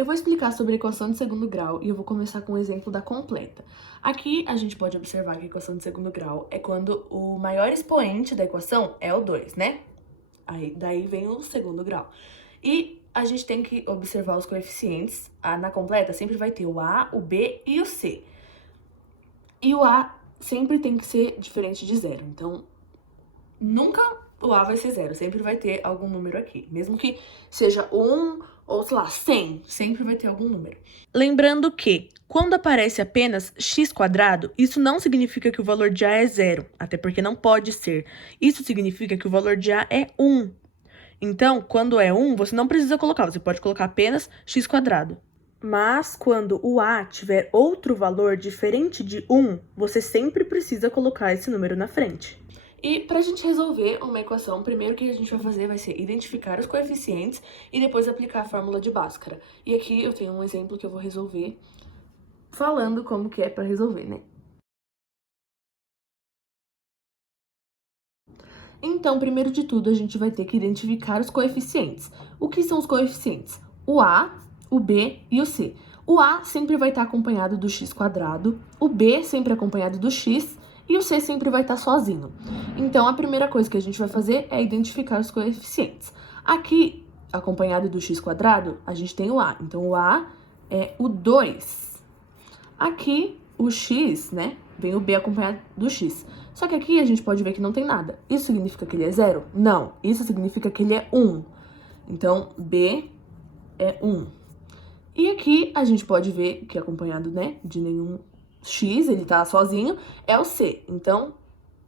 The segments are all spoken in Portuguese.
Eu vou explicar sobre a equação de segundo grau e eu vou começar com o exemplo da completa. Aqui a gente pode observar que a equação de segundo grau é quando o maior expoente da equação é o 2, né? Daí vem o segundo grau. E a gente tem que observar os coeficientes. Na completa sempre vai ter o A, o B e o C. E o A sempre tem que ser diferente de zero. Então, nunca o A vai ser zero. Sempre vai ter algum número aqui. Mesmo que seja 1 ou, sei lá, 100. Sempre vai ter algum número. Lembrando que, quando aparece apenas x², isso não significa que o valor de A é zero. Até porque não pode ser. Isso significa que o valor de A é 1. Então, quando é 1, você não precisa colocar. Você pode colocar apenas x². Mas, quando o A tiver outro valor diferente de 1, você sempre precisa colocar esse número na frente. E para a gente resolver uma equação, primeiro que a gente vai fazer vai ser identificar os coeficientes e depois aplicar a fórmula de Bhaskara. E aqui eu tenho um exemplo que eu vou resolver falando como que é para resolver, né? Então, primeiro de tudo, a gente vai ter que identificar os coeficientes. O que são os coeficientes? O A, o B e o C. O A sempre vai estar acompanhado do x², o B sempre acompanhado do x e o C sempre vai estar sozinho. Então, a primeira coisa que a gente vai fazer é identificar os coeficientes. Aqui, acompanhado do x², a gente tem o A. Então, o A é o 2. Aqui, o x, né, vem o B acompanhado do x. Só que aqui a gente pode ver que não tem nada. Isso significa que ele é zero? Não. Isso significa que ele é 1. Então, B é 1. E aqui a gente pode ver que acompanhado, né, de nenhum x, ele tá sozinho, é o C. Então,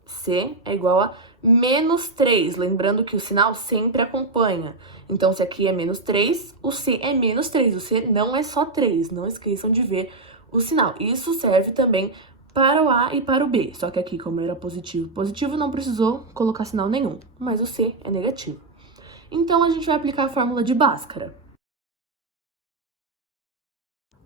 C é igual a menos 3. Lembrando que o sinal sempre acompanha. Então, se aqui é menos 3, o C é menos 3. O C não é só 3. Não esqueçam de ver o sinal. Isso serve também para o A e para o B. Só que aqui, como era positivo, não precisou colocar sinal nenhum. Mas o C é negativo. Então, a gente vai aplicar a fórmula de Bhaskara.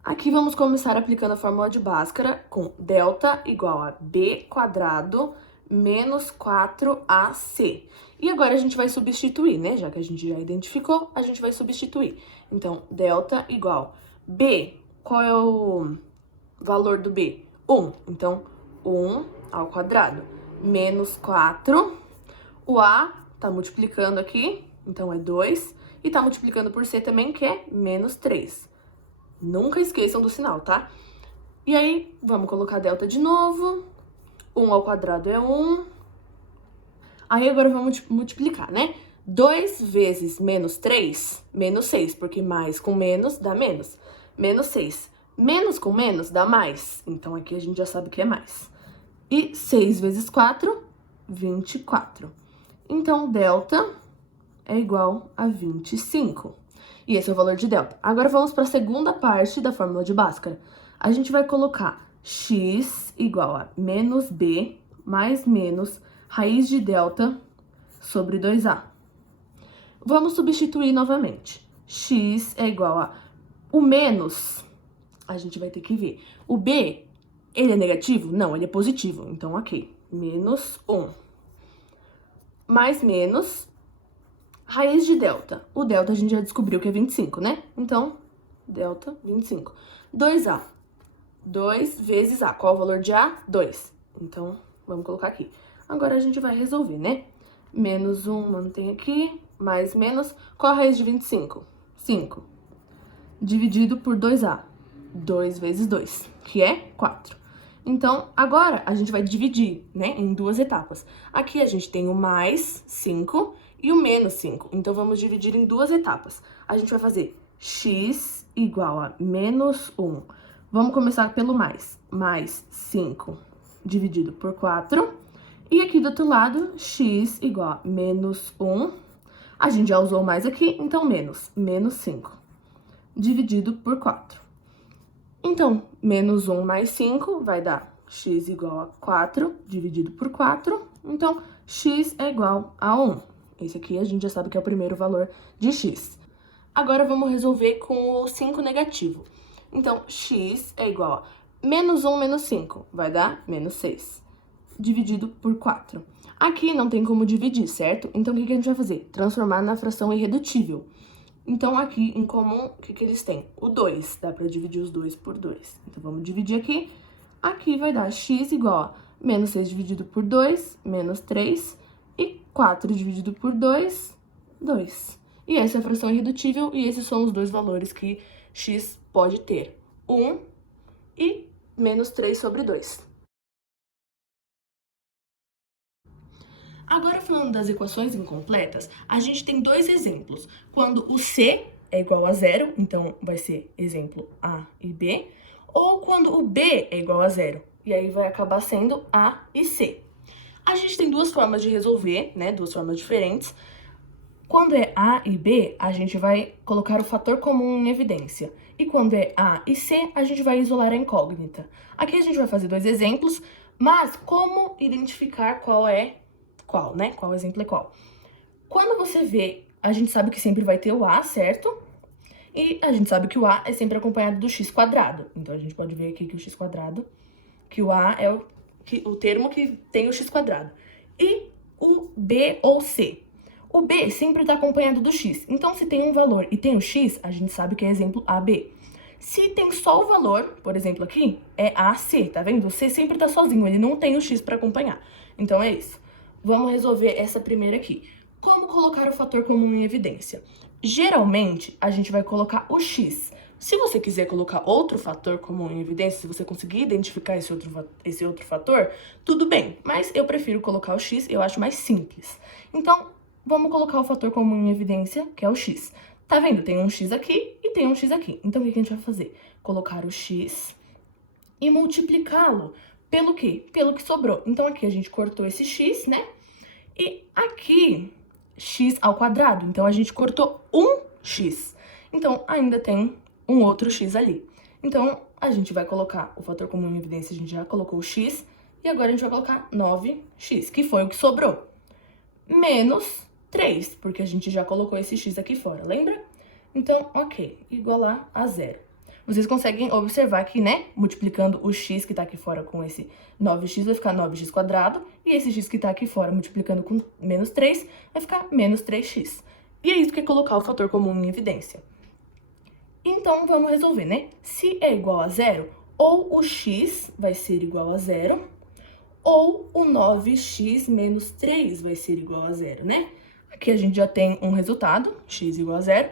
Aqui vamos começar aplicando a fórmula de Bhaskara com delta igual a b² menos 4ac. E agora a gente vai substituir, né? Já que a gente já identificou, a gente vai substituir. Então, delta igual b. Qual é o valor do b? 1. Então, 1 ao quadrado menos 4. O a tá multiplicando aqui, então é 2. E tá multiplicando por c também, que é menos 3. Nunca esqueçam do sinal, tá? E aí, vamos colocar delta de novo. 1 ao quadrado é 1. Aí, agora vamos multiplicar, né? 2 vezes menos 3, menos 6, porque mais com menos dá menos. Menos 6. Menos com menos dá mais. Então, aqui a gente já sabe que é mais. E 6 vezes 4, 24. Então, delta é igual a 25. E esse é o valor de delta. Agora, vamos para a segunda parte da fórmula de Bhaskara. A gente vai colocar x igual a menos b mais menos raiz de delta sobre 2a. Vamos substituir novamente. X é igual a... O menos, a gente vai ter que ver. O b, ele é negativo? Não, ele é positivo. Então, ok. Menos 1. Mais menos... Raiz de delta. O delta a gente já descobriu que é 25, né? Então, delta 25. 2a. 2 vezes a. Qual o valor de a? 2. Então, vamos colocar aqui. Agora a gente vai resolver, né? Menos 1 mantém aqui. Mais menos. Qual a raiz de 25? 5. Dividido por 2a. 2 vezes 2, que é 4. Então, agora a gente vai dividir, né, em duas etapas. Aqui a gente tem o mais 5 e o menos 5. Então, vamos dividir em duas etapas. A gente vai fazer x igual a menos 1. Vamos começar pelo mais. Mais 5 dividido por 4. E aqui do outro lado, x igual a menos 1. A gente já usou mais aqui, então menos. Menos 5 dividido por 4. Então, menos 1 mais 5 vai dar x igual a 4 dividido por 4. Então, x é igual a 1. Esse aqui a gente já sabe que é o primeiro valor de x. Agora, vamos resolver com o 5 negativo. Então, x é igual a menos 1 menos 5. Vai dar menos 6 dividido por 4. Aqui não tem como dividir, certo? Então, o que a gente vai fazer? Transformar na fração irredutível. Então, aqui, em comum, o que eles têm? O 2, dá pra dividir os 2 por 2. Então, vamos dividir aqui. Aqui vai dar x igual a menos 6 dividido por 2, menos 3, e 4 dividido por 2, 2. E essa é a fração irredutível, e esses são os dois valores que x pode ter. 1 e menos 3 sobre 2. Agora, falando das equações incompletas, a gente tem dois exemplos. Quando o C é igual a zero, então vai ser exemplo A e B, ou quando o B é igual a zero, e aí vai acabar sendo A e C. A gente tem duas formas de resolver, né, duas formas diferentes. Quando é A e B, a gente vai colocar o fator comum em evidência. E quando é A e C, a gente vai isolar a incógnita. Aqui a gente vai fazer dois exemplos, mas como identificar qual é qual, né? Qual exemplo é qual? Quando você vê, a gente sabe que sempre vai ter o A, certo? E a gente sabe que o A é sempre acompanhado do x quadrado. Então, a gente pode ver aqui que o x quadrado, que o A é o termo que tem o x quadrado. E o B ou C. O B sempre está acompanhado do x. Então, se tem um valor e tem o x, a gente sabe que é exemplo AB. Se tem só o valor, por exemplo aqui, é AC, tá vendo? O C sempre tá sozinho, ele não tem o x para acompanhar. Então, é isso. Vamos resolver essa primeira aqui. Como colocar o fator comum em evidência? Geralmente, a gente vai colocar o x. Se você quiser colocar outro fator comum em evidência, se você conseguir identificar esse outro fator, tudo bem. Mas eu prefiro colocar o x, eu acho mais simples. Então, vamos colocar o fator comum em evidência, que é o x. Tá vendo? Tem um x aqui e tem um x aqui. Então, o que a gente vai fazer? Colocar o x e multiplicá-lo pelo quê? Pelo que sobrou. Então, aqui a gente cortou esse x, né? E aqui, x ao quadrado. Então, a gente cortou um x. Então, ainda tem um outro x ali. Então, a gente vai colocar o fator comum em evidência, a gente já colocou o x. E agora, a gente vai colocar 9x, que foi o que sobrou. Menos 3, porque a gente já colocou esse x aqui fora, lembra? Então, ok, igualar a zero. Vocês conseguem observar que, né, multiplicando o x que tá aqui fora com esse 9x, vai ficar 9x quadrado, e esse x que tá aqui fora, multiplicando com menos 3, vai ficar menos 3x. E é isso que é colocar o fator comum em evidência. Então, vamos resolver, né? Se é igual a zero, ou o x vai ser igual a zero, ou o 9x menos 3 vai ser igual a zero, né? Aqui a gente já tem um resultado, x igual a zero.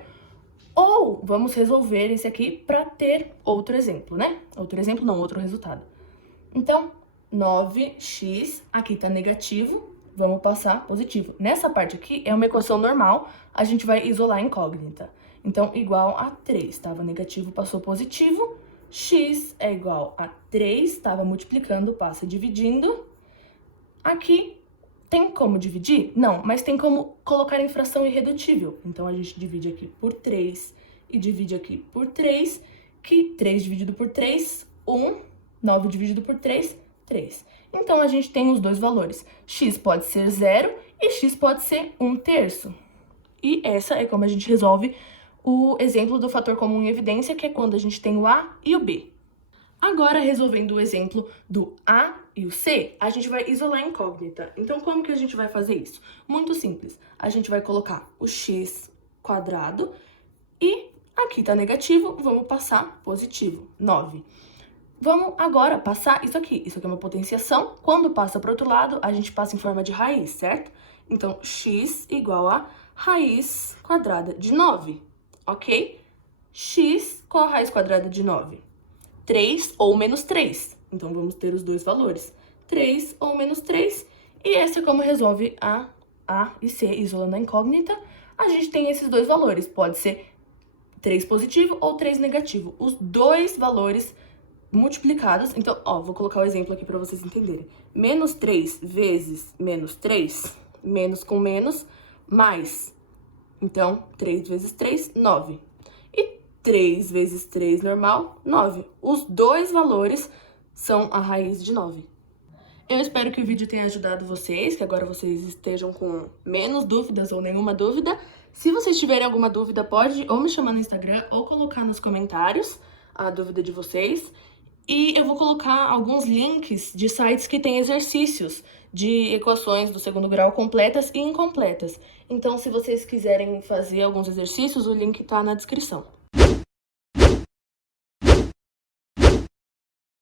Ou vamos resolver esse aqui para ter outro exemplo, né? Outro exemplo não, outro resultado. Então, 9x, aqui tá negativo, vamos passar positivo. Nessa parte aqui é uma equação normal, a gente vai isolar a incógnita. Então, igual a 3, estava negativo, passou positivo. X é igual a 3, estava multiplicando, passa dividindo. Aqui, tem como dividir? Não, mas tem como colocar em fração irredutível. Então, a gente divide aqui por 3 e divide aqui por 3, que 3 dividido por 3, 1, 9 dividido por 3, 3. Então, a gente tem os dois valores. X pode ser 0 e x pode ser 1/3. E essa é como a gente resolve o exemplo do fator comum em evidência, que é quando a gente tem o A e o B. Agora, resolvendo o exemplo do A e o C, a gente vai isolar a incógnita. Então, como que a gente vai fazer isso? Muito simples. A gente vai colocar o x quadrado e aqui tá negativo, vamos passar positivo, 9. Vamos agora passar isso aqui. Isso aqui é uma potenciação. Quando passa para o outro lado, a gente passa em forma de raiz, certo? Então, x igual a raiz quadrada de 9, ok? X, qual a raiz quadrada de 9? 3 ou menos 3. Então, vamos ter os dois valores. 3 ou menos 3. E essa é como resolve a e C, isolando a incógnita. A gente tem esses dois valores. Pode ser 3 positivo ou 3 negativo. Os dois valores multiplicados. Então, ó, vou colocar o exemplo aqui para vocês entenderem. Menos 3 vezes menos 3, menos com menos, mais. Então, 3 vezes 3, 9. 3 vezes 3 normal, 9. Os dois valores são a raiz de 9. Eu espero que o vídeo tenha ajudado vocês, que agora vocês estejam com menos dúvidas ou nenhuma dúvida. Se vocês tiverem alguma dúvida, pode ou me chamar no Instagram ou colocar nos comentários a dúvida de vocês. E eu vou colocar alguns links de sites que têm exercícios de equações do segundo grau completas e incompletas. Então, se vocês quiserem fazer alguns exercícios, o link tá na descrição.